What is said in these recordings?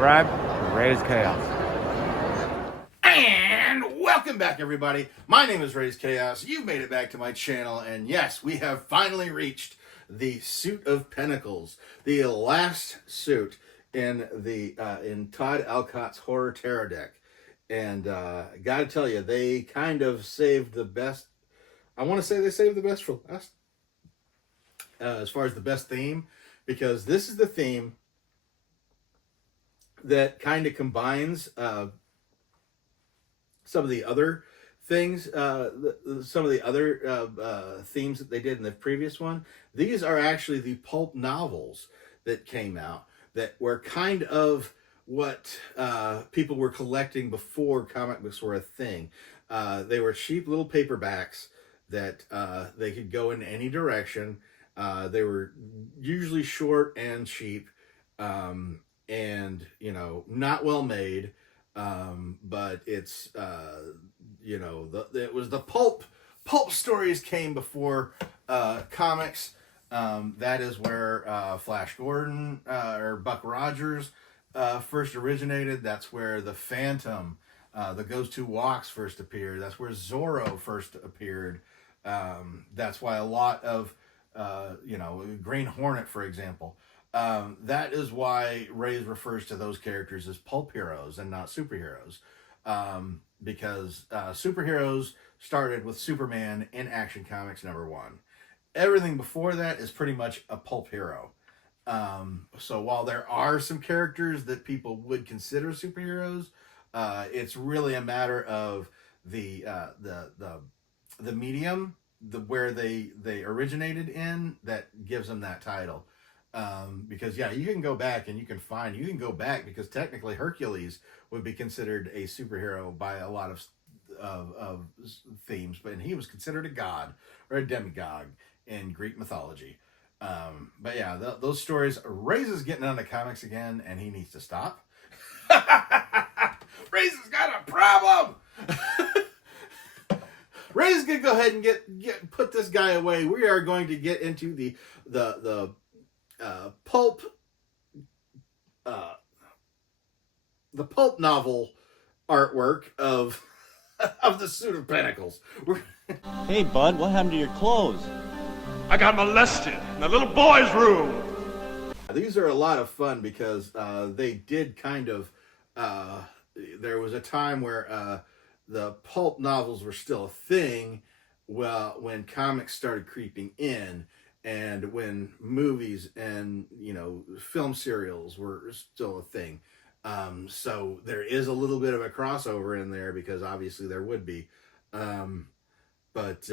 subscribe to Raze Chaos. And welcome back, everybody. My name is Raze Chaos. You've made it back to my channel, and yes, we have finally reached the Suit of Pentacles, the last suit in the in Todd Alcott's Horror Tarot deck. And gotta tell you, they kind of saved the best. I want to say they saved the best for last, as far as the best theme, because this is the theme that kind of combines some of the other things, some of the other themes that they did in the previous one. These are actually the pulp novels that came out that were kind of what people were collecting before comic books were a thing. They were cheap little paperbacks that they could go in any direction. They were usually short and cheap, and not well made. But it's it was the pulp stories came before comics. That is where Flash Gordon or Buck Rogers first originated. That's where the Phantom, the Ghost Who Walks, first appeared. That's where Zorro first appeared. That's why a lot of Green Hornet, for example. That is why Raze refers to those characters as pulp heroes and not superheroes, because superheroes started with Superman in Action Comics #1. Everything before that is pretty much a pulp hero. So while there are some characters that people would consider superheroes, it's really a matter of the medium, where they originated in, that gives them that title. Because you can go back and you can go back because technically Hercules would be considered a superhero by a lot of themes, but he was considered a god or a demigod in Greek mythology. But yeah, those stories. Raze is getting on the comics again, and he needs to stop. Raze has got a problem. Raze is gonna go ahead and put this guy away. We are going to get into the pulp novel artwork of the Suit of Pentacles. Hey, bud, what happened to your clothes? I got molested in a little boy's room. These are a lot of fun because they did kind of. There was a time where the pulp novels were still a thing. Well, when comics started creeping in, and when movies and film serials were still a thing. So there is a little bit of a crossover in there, because obviously there would be. But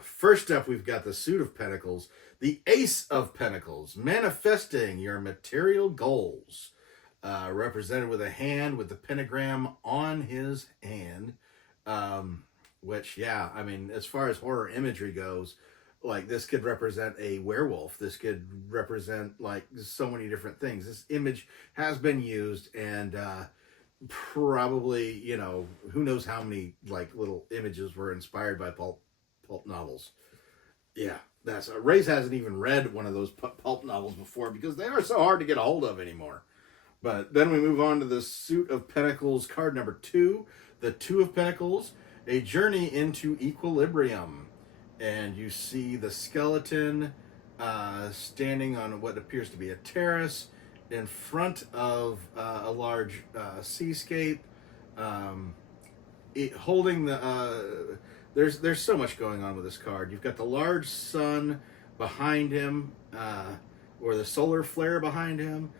first up, we've got the Suit of Pentacles, the Ace of Pentacles, manifesting your material goals, represented with a hand with the pentagram on his hand, which, as far as horror imagery goes, like, this could represent a werewolf. This could represent, like, so many different things. This image has been used, and probably, who knows how many, like, little images were inspired by pulp novels. Yeah, that's Raze hasn't even read one of those pulp novels before, because they are so hard to get a hold of anymore. But then we move on to the Suit of Pentacles card number 2, the Two of Pentacles, a journey into equilibrium. And you see the skeleton standing on what appears to be a terrace in front of a large seascape, holding the. There's so much going on with this card. You've got the large sun behind him, or the solar flare behind him.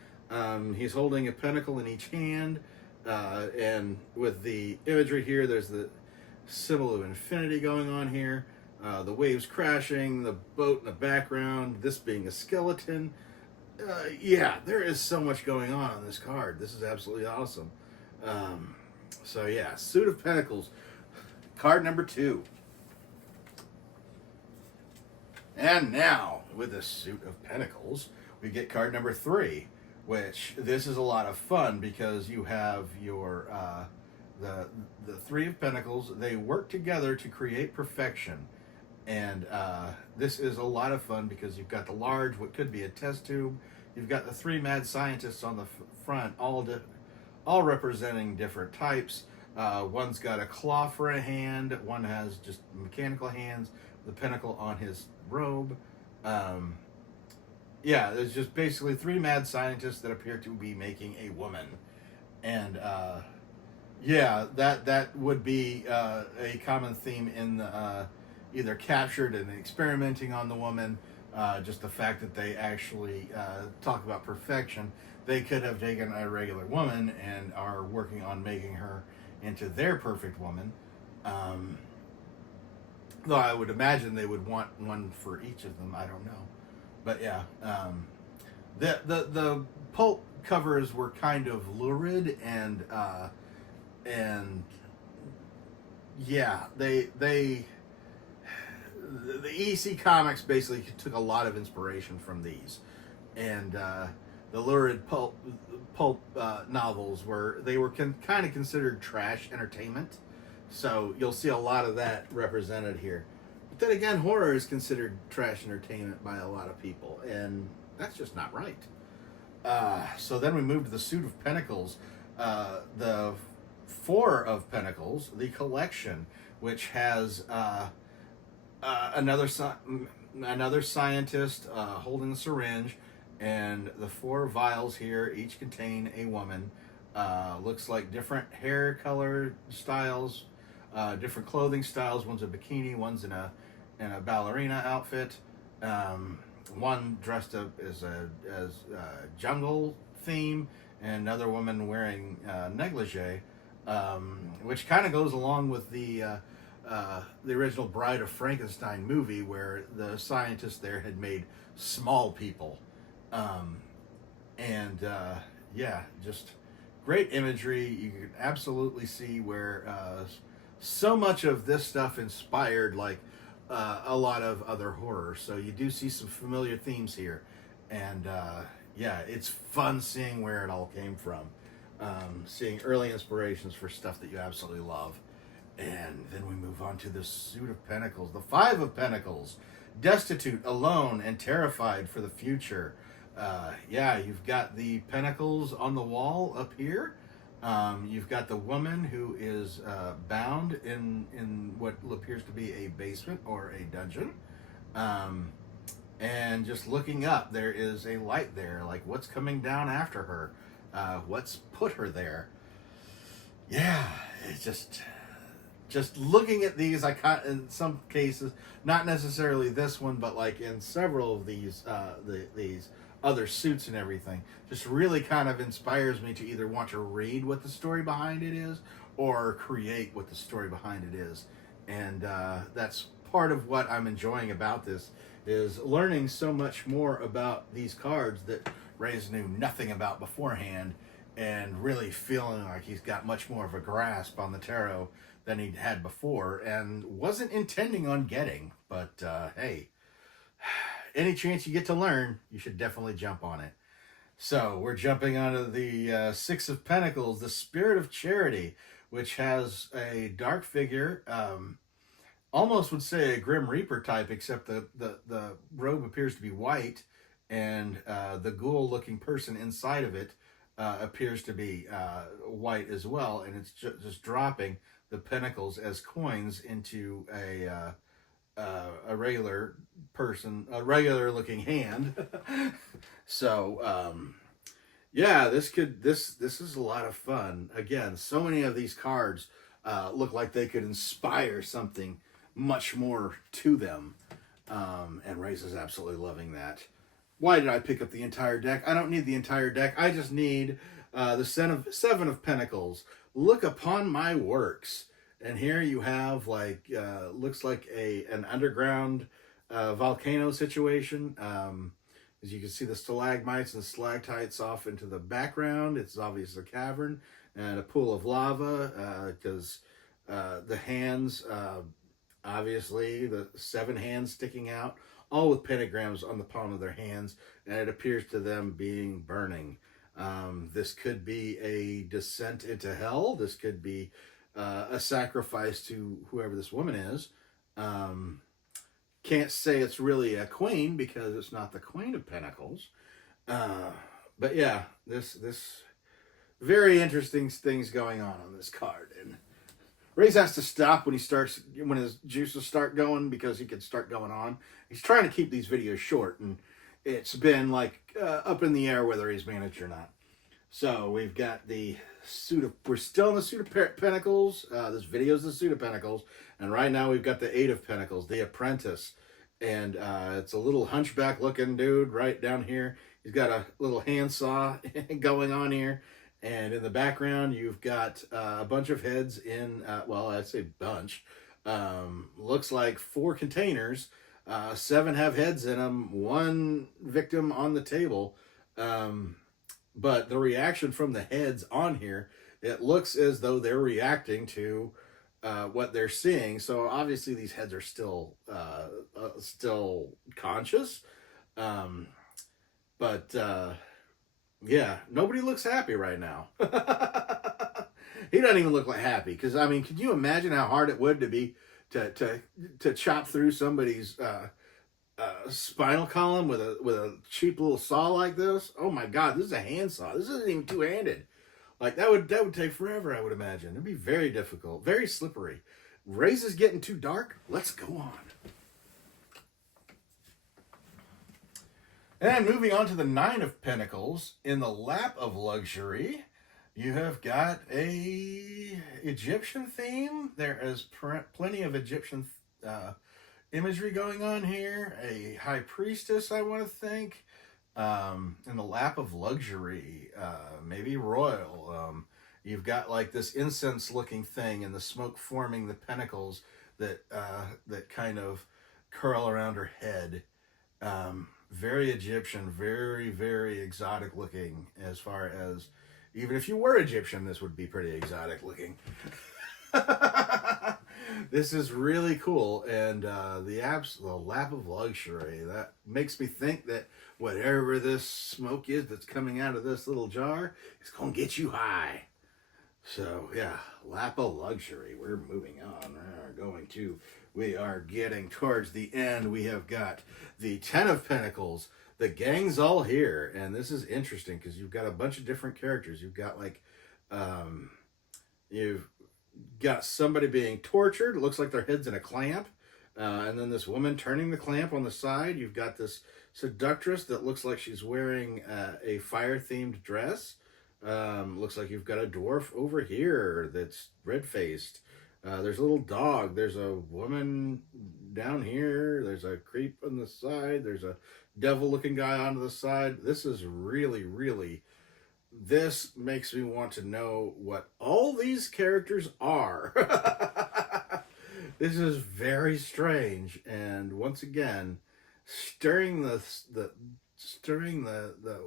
He's holding a pentacle in each hand, and with the imagery here, there's the symbol of infinity going on here. The waves crashing, the boat in the background, this being a skeleton. There is so much going on this card. This is absolutely awesome. Suit of Pentacles, card number 2. And now, with the Suit of Pentacles, we get card number 3, which this is a lot of fun because you have your the Three of Pentacles. They work together to create perfection. And this is a lot of fun because you've got the large, what could be a test tube. You've got the 3 mad scientists on the front, all all representing different types. One's got a claw for a hand, one has just mechanical hands, the pentacle on his robe. Yeah, there's just basically three mad scientists that appear to be making a woman. And yeah, that would be a common theme in either captured and experimenting on the woman. Just the fact that they actually talk about perfection. They could have taken a regular woman and are working on making her into their perfect woman. Though I would imagine they would want one for each of them. I don't know. But yeah, the pulp covers were kind of lurid and yeah, the EC Comics basically took a lot of inspiration from these, and the lurid pulp novels were kind of considered trash entertainment. So you'll see a lot of that represented here. But then again, horror is considered trash entertainment by a lot of people, and that's just not right. So then we move to the Suit of Pentacles, the Four of Pentacles, the collection, which has another scientist holding the syringe, and the four vials here each contain a woman. Looks like different hair color styles, different clothing styles. One's a bikini, one's in a ballerina outfit. One dressed up as a jungle theme, and another woman wearing negligee, which kind of goes along with the original Bride of Frankenstein movie, where the scientists there had made small people, yeah, just great imagery. You can absolutely see where so much of this stuff inspired like a lot of other horror. So you do see some familiar themes here, and yeah, it's fun seeing where it all came from, seeing early inspirations for stuff that you absolutely love. And then we move on to the Suit of Pentacles, the Five of Pentacles, destitute, alone, and terrified for the future. Yeah, you've got the pentacles on the wall up here. You've got the woman who is bound in what appears to be a basement or a dungeon. And just looking up, there is a light there. Like, what's coming down after her? What's put her there? Yeah, it's just looking at these, in some cases, not necessarily this one, but like in several of these these other suits and everything, just really kind of inspires me to either want to read what the story behind it is or create what the story behind it is. And that's part of what I'm enjoying about this, is learning so much more about these cards that Raze knew nothing about beforehand, and really feeling like he's got much more of a grasp on the tarot than he'd had before and wasn't intending on getting. But hey, any chance you get to learn, you should definitely jump on it. So we're jumping onto the Six of Pentacles, the Spirit of Charity, which has a dark figure, almost would say a Grim Reaper type, except the robe appears to be white, and the ghoul-looking person inside of it appears to be white as well, and it's just dropping the pentacles as coins into a regular person, a regular looking hand. So yeah, this is a lot of fun. Again, so many of these cards look like they could inspire something much more to them, and Raze is absolutely loving that. Why did I pick up the entire deck? I don't need the entire deck. I just need the Seven of Pentacles. Look upon my works. And here you have, like, looks like an underground volcano situation. As you can see, the stalagmites and stalactites off into the background. It's obviously a cavern and a pool of lava, because the hands, obviously, the 7 hands sticking out, all with pentagrams on the palm of their hands, and it appears to them being burning. This could be a descent into hell. This could be a sacrifice to whoever this woman is. Can't say it's really a queen because it's not the Queen of Pentacles. But yeah, this very interesting things going on this card. And Raze has to stop when his juices start going, because he can start going on. He's trying to keep these videos short, and it's been like up in the air whether he's managed or not. So we've got we're still in the Suit of Pentacles. This video is the Suit of Pentacles. And right now we've got the Eight of Pentacles, the Apprentice. And it's a little hunchback looking dude right down here. He's got a little handsaw going on here. And in the background, you've got a bunch of heads in, well, I'd say bunch. Looks like 4 containers. 7 have heads in them. 1 victim on the table. But the reaction from the heads on here, it looks as though they're reacting to what they're seeing. So obviously these heads are still conscious. Yeah, nobody looks happy right now. He doesn't even look like happy, because I mean, can you imagine how hard it would to chop through somebody's spinal column with a cheap little saw like this? Oh my God, this is a handsaw. This isn't even two-handed. Like that would take forever, I would imagine. It'd be very difficult, very slippery. Raze is getting too dark. Let's go on. And moving on to the Nine of Pentacles, in the lap of luxury, you have got a Egyptian theme. There is plenty of Egyptian imagery going on here. A high priestess, I want to think. In the lap of luxury, maybe royal. You've got like this incense-looking thing, and the smoke forming the pentacles that kind of curl around her head. Very Egyptian, very, very exotic looking. As far as, even if you were Egyptian, this would be pretty exotic looking. This is really cool. And the lap of luxury, that makes me think that whatever this smoke is that's coming out of this little jar is going to get you high. So yeah, lap of luxury. We're moving on. We are getting towards the end. We have got the Ten of Pentacles. The gang's all here. And this is interesting because you've got a bunch of different characters. You've got like, you've got somebody being tortured. It looks like their head's in a clamp. And then this woman turning the clamp on the side. You've got this seductress that looks like she's wearing a fire-themed dress. Looks like you've got a dwarf over here that's red-faced. There's a little dog. There's a woman down here. There's a creep on the side. There's a devil-looking guy on the side. This is really, really... This makes me want to know what all these characters are. This is very strange. And once again, stirring the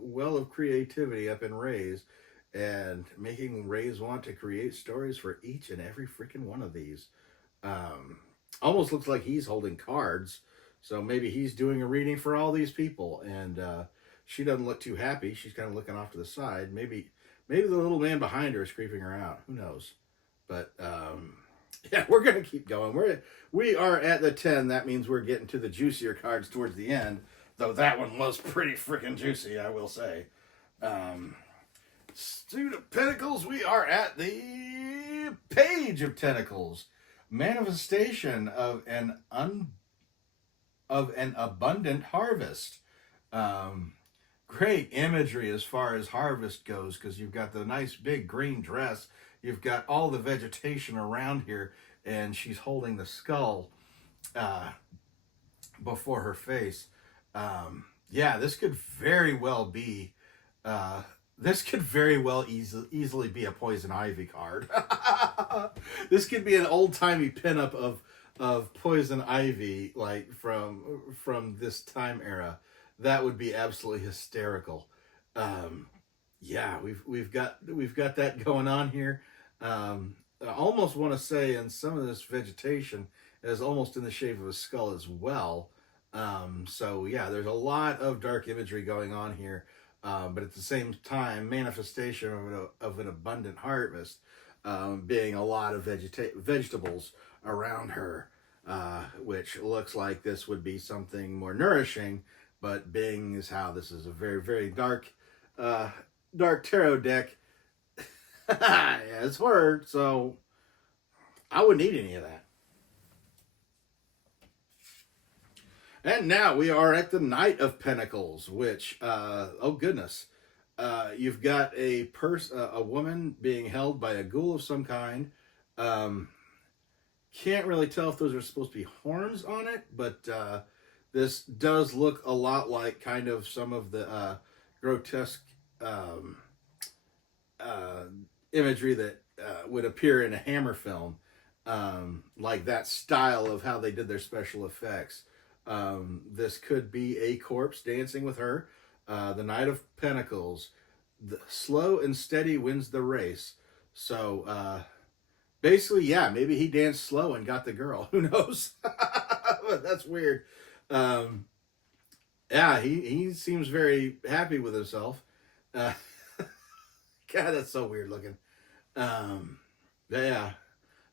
well of creativity up in Raze, and making Raze want to create stories for each and every freaking one of these. Almost looks like he's holding cards, so maybe he's doing a reading for all these people. And she doesn't look too happy. She's kind of looking off to the side. Maybe the little man behind her is creeping her out. Who knows? But yeah, we're gonna keep going. We are at the 10. That means we're getting to the juicier cards towards the end. Though that one was pretty freaking juicy, I will say. Suit of Pentacles, we are at the Page of Tentacles. Manifestation of an abundant harvest. Great imagery as far as harvest goes, because you've got the nice big green dress. You've got all the vegetation around here, and she's holding the skull before her face. Yeah, this could very well be... This could very well easily be a Poison Ivy card. This could be an old-timey pinup of Poison Ivy, like from this time era. That would be absolutely hysterical. Yeah, we've got that going on here. I almost want to say, in some of this vegetation is almost in the shape of a skull as well. So yeah, there's a lot of dark imagery going on here. But at the same time, manifestation of an abundant harvest, being a lot of vegetables around her, which looks like this would be something more nourishing, but being as how this is a very, very dark tarot deck, Yeah, it's horror, so I wouldn't eat any of that. And now we are at the Knight of Pentacles, which, oh goodness, you've got a woman being held by a ghoul of some kind. Can't really tell if those are supposed to be horns on it, but this does look a lot like kind of some of the grotesque imagery that would appear in a Hammer film, like that style of how they did their special effects. This could be a corpse dancing with her. The Knight of Pentacles, the slow and steady wins the race. So basically, yeah, maybe he danced slow and got the girl. Who knows? That's weird. Yeah, he seems very happy with himself. God, that's so weird looking. Yeah,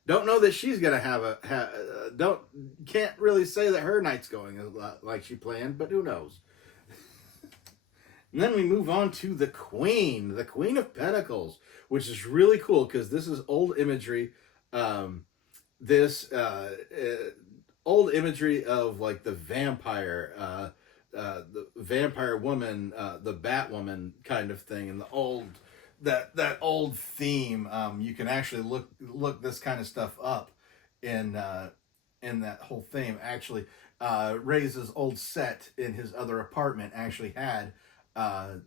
don't know that she's gonna have can't really say that her night's going like she planned, but who knows? And then we move on to the Queen of Pentacles, which is really cool because this is old imagery. This old imagery of like the vampire woman, the Batwoman kind of thing, and the old that old theme. You can actually look this kind of stuff up in that whole theme. Actually, Raze's old set in his other apartment actually had a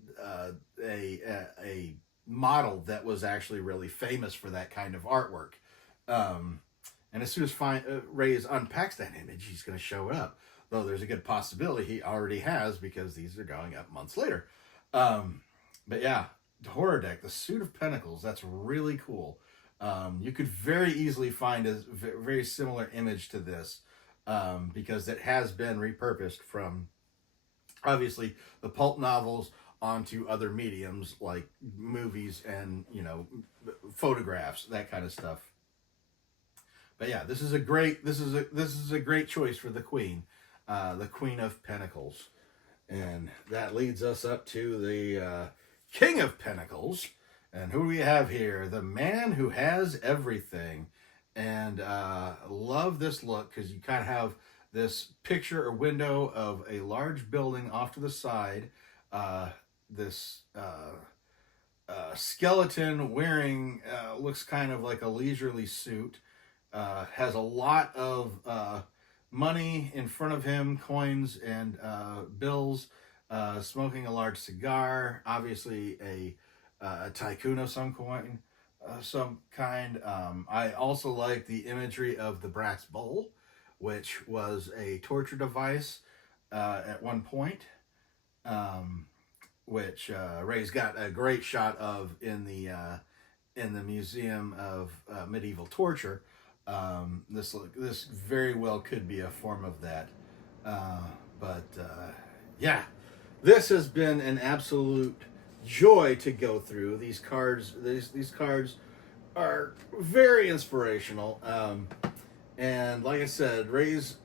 model that was actually really famous for that kind of artwork. And as soon as Raze unpacks that image, he's going to show it up. Though there's a good possibility he already has because these are going up months later. But yeah, the horror deck, the Suit of Pentacles, that's really cool. You could very easily find a very similar image to this because it has been repurposed from, obviously, the pulp novels onto other mediums like movies and, photographs, that kind of stuff. But yeah, this is a great choice for the Queen of Pentacles. And that leads us up to the King of Pentacles. And who do we have here? The man who has everything. And love this look because you kind of have this picture or window of a large building off to the side. This skeleton wearing looks kind of like a leisurely suit. Has a lot of money in front of him, coins and bills, smoking a large cigar, obviously a tycoon of some kind. I also like the imagery of the brass bowl, which was a torture device at one point, which Ray's got a great shot of in the Museum of Medieval Torture. This very well could be a form of that. Yeah, this has been an absolute joy to go through. These cards are very inspirational. And like I said, Raze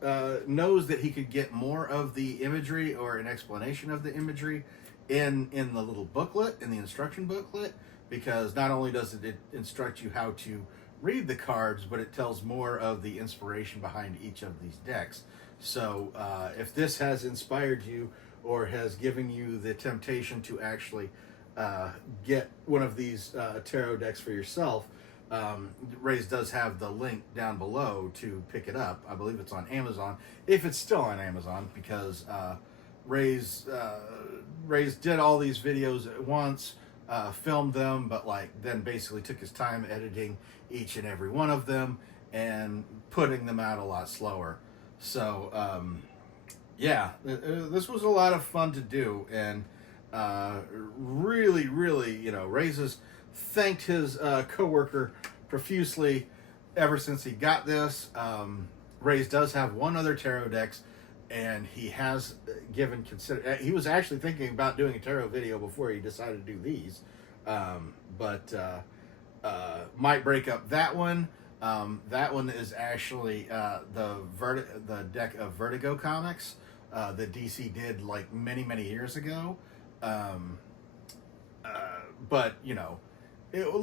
knows that he could get more of the imagery or an explanation of the imagery in the little booklet, in the instruction booklet, because not only does it instruct you how to read the cards, but it tells more of the inspiration behind each of these decks. So if this has inspired you or has given you the temptation to actually get one of these tarot decks for yourself, Raze does have the link down below to pick it up. I believe it's on Amazon, if it's still on Amazon, because Raze did all these videos at once, filmed them, but then basically took his time editing each and every one of them and putting them out a lot slower. So yeah, this was a lot of fun to do, and really, Raze has thanked his co-worker profusely ever since he got this. Raze does have one other tarot deck, and he has given he was actually thinking about doing a tarot video before he decided to do these, but might break up that one. That one is actually the deck of Vertigo comics that DC did like many years ago. But a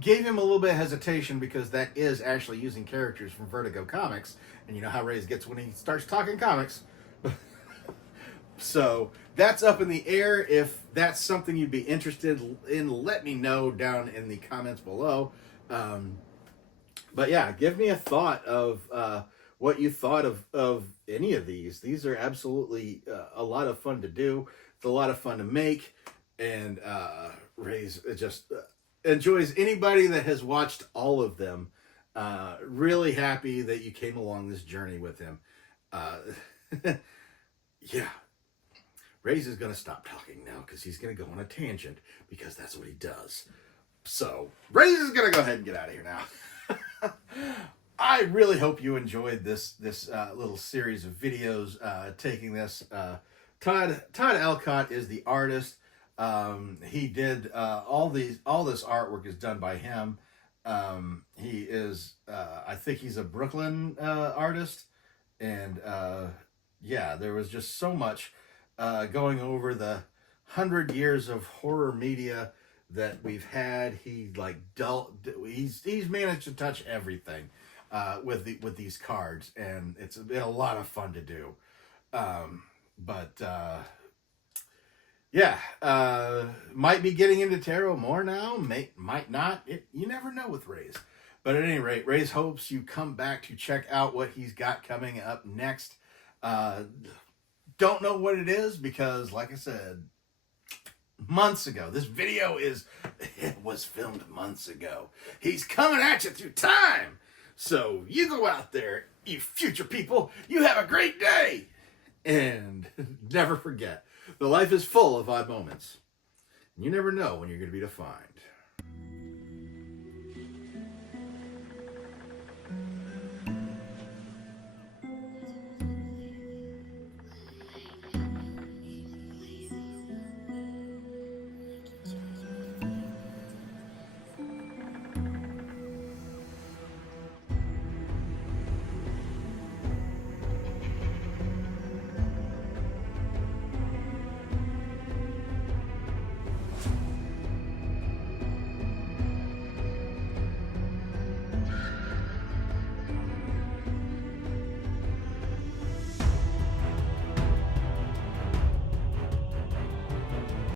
gave him a little bit of hesitation because that is actually using characters from Vertigo Comics, and you know how Raze gets when he starts talking comics. So that's up in the air. If that's something you'd be interested in, let me know down in the comments below. But yeah, give me a thought of what you thought of any of these. These are absolutely a lot of fun to do. It's a lot of fun to make, and Raze just enjoys anybody that has watched all of them. Really happy that you came along this journey with him. Yeah. Raze is going to stop talking now because he's going to go on a tangent because that's what he does. So, Raze is going to go ahead and get out of here now. I really hope you enjoyed this little series of videos taking this. Todd Alcott is the artist. He did all this artwork is done by him. He is I think he's a Brooklyn artist, and yeah, there was just so much going over the 100 years of horror media that we've had. He's managed to touch everything with these cards, and it's been a lot of fun to do. Yeah, might be getting into tarot more now, might not. You never know with Raze. But at any rate, Raze hopes you come back to check out what he's got coming up next. Don't know what it is because, like I said, months ago. This video was filmed months ago. He's coming at you through time. So you go out there, you future people, you have a great day. And never forget, the life is full of odd moments. You never know when you're going to be defined.